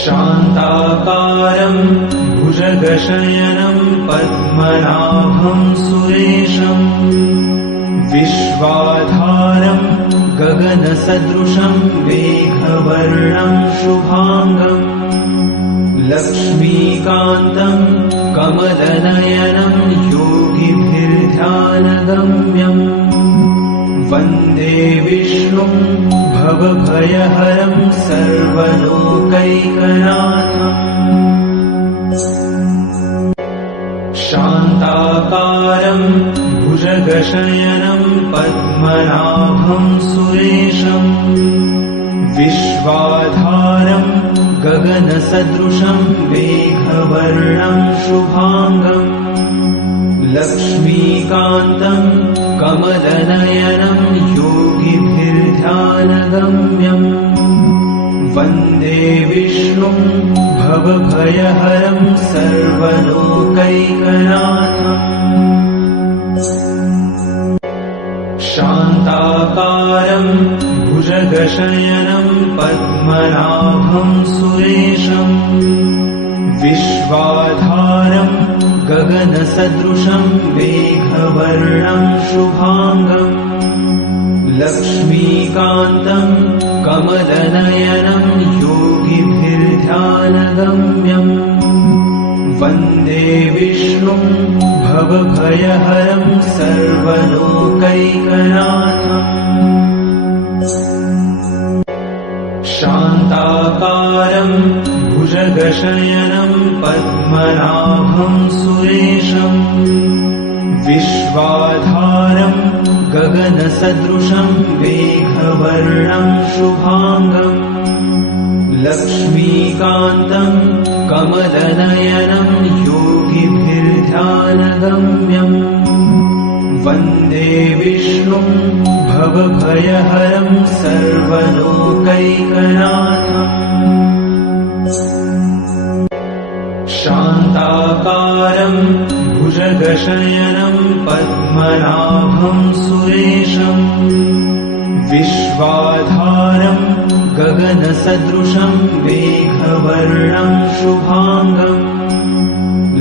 शान्ताकारं भुजगशयनं पद्मनाभं सुरेशं विश्वाधारं गगनसदृशं मेघवर्णं शुभांगम् लक्ष्मीकान्तं कमलनयनं योगिभिर्ध्यानगम्यम् वन्दे विष्णुं भवभयहरं सर्वलोकैकनाथम् शान्ताकारं भुजगशयनं पद्मनाभं सुरेशं विश्वाधारं गगनसदृशं मेघवर्णं शुभांगम् लक्ष्मीकान्तं कमलनयनं योगिभिर्ध्यानगम्यम् वन्दे विष्णुं भवभयहरं सर्वलोकैकनाथम् शान्ताकारं भुजगशयनं पद्मनाभं सुरेशं विश्वाधारं गगनसदृशं मेघवर्णं शुभांगम् लक्ष्मीकान्तं कमलनयनं योगिभिर्ध्यानगम्यम् वन्दे विष्णुं भवभयहरं सर्वलोकैकनाथम् शान्ताकारं भुजगशयनं पद्मनाभं सुरेशं विश्वाधारं गगनसदृशं मेघवर्णं शुभांगम् लक्ष्मीकान्तं कमलनयनं योगिभिर्ध्यानगम्यम् वन्दे विष्णुं भवभयहरं सर्वलोकैकनाथम् शान्ताकारं भुजगशयनं पद्मनाभं सुरेशं विश्वाधारं गगनसदृशं मेघवर्णं शुभांगम्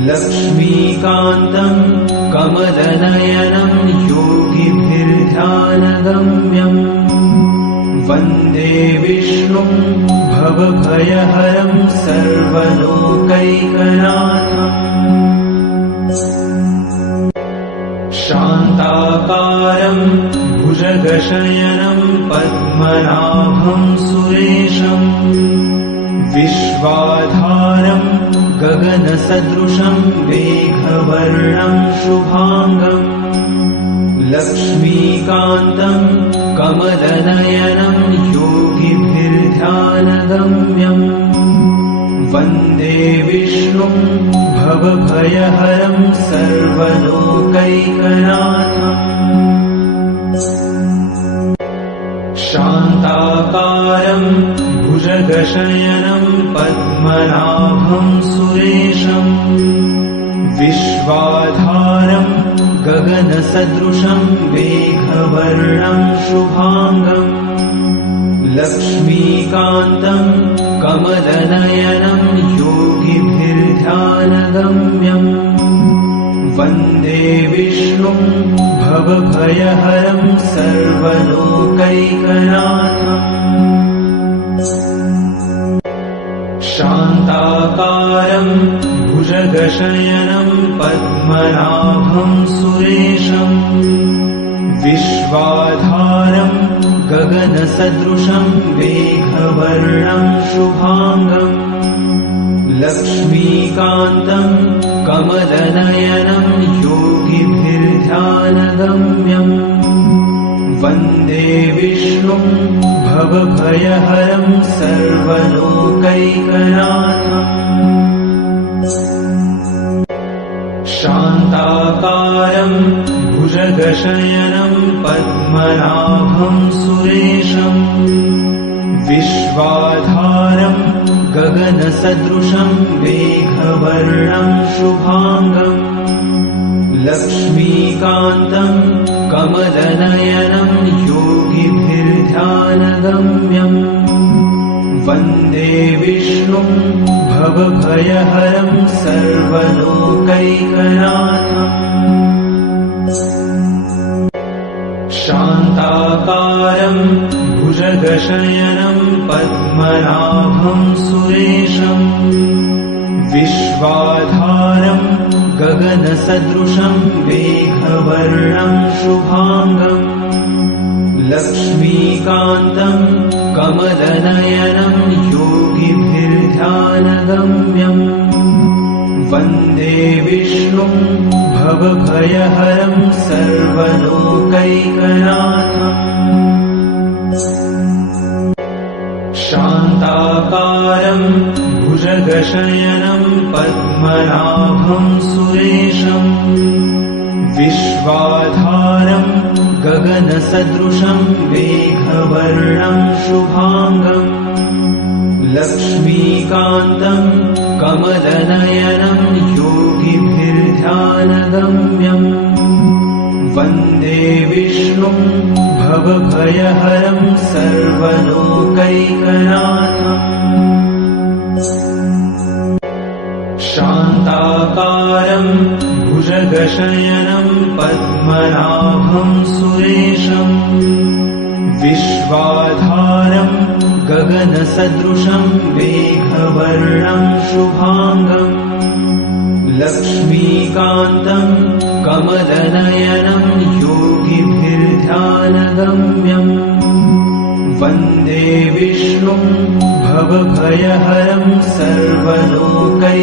लक्ष्मीकान्तं कमलनयनं योगिभिर्ध्यानगम्यम् वन्दे विष्णुं भवभयहरं सर्वलोकैकनाथम् शान्ताकारं भुजगशयनं पद्मनाभं सुरेशं विश्वाधारं गगनसदृशं मेघवर्णं शुभांगम् लक्ष्मीकान्तं कमलनयनं योगिभिर्ध्यानगम्यम् वन्दे विष्णुं भवभयहरं सर्वलोकैकनाथम् शान्ताकारं भुजगशयनं पद्मनाभं सुरेशं विश्वाधारं गगनसदृशं मेघवर्णं शुभांगम् लक्ष्मीकान्तं कमलनयनं योगिभिर्ध्यानगम्यम् वन्दे विष्णुं भवभयहरं सर्वलोकैकनाथम् शान्ताकारं भुजगशयनं पद्मनाभं सुरेशं विश्वाधारं गगनसदृशं मेघवर्णं शुभांगम् लक्ष्मीकान्तं कमलनयनं योगिभिर्ध्यानगम्यम् वन्दे विष्णुं भवभयहरं सर्वलोकैकनाथम् शान्ताकारं भुजगशयनं पद्मनाभं सुरेशं विश्वाधारं गगनसदृशं मेघवर्णं शुभांगम् लक्ष्मीकान्तं कमलनयनं योगिभिर्ध्यानगम्यम् वन्दे विष्णुं भवभयहरं सर्वलोकैकनाथम् शान्ताकारं भुजगशयनं पद्मनाभं सुरेशम् विश्वाधारं गगनसदृशं मेघवर्णं शुभाङ्गम् लक्ष्मीकान्तं कमलनयनं योगिभिर्ध्यानगम्यम् वन्दे विष्णुं भवभयहरं सर्वलोकैकनाथम् शान्ताकारं भुजगशयनं पद्मनाभं सुरेशम् विश्वाधारं गगनसदृशं मेघवर्णं शुभाङ्गम् लक्ष्मीकान्तं कमलनयनं योगिभिर्ध्यानगम्यम् वन्दे विष्णुं भवभयहरं सर्वलोकैकनाथम् शान्ताकारं भुजगशयनं पद्मनाभं सुरेशम् विश्वाधारं गगनसदृशं मेघवर्णं शुभाङ्गम् लक्ष्मीकान्तं कमलनयनं योगिभिर्ध्यानगम्यम् वन्दे विष्णुं भवभयहरं सर्वलोकैकनाथम्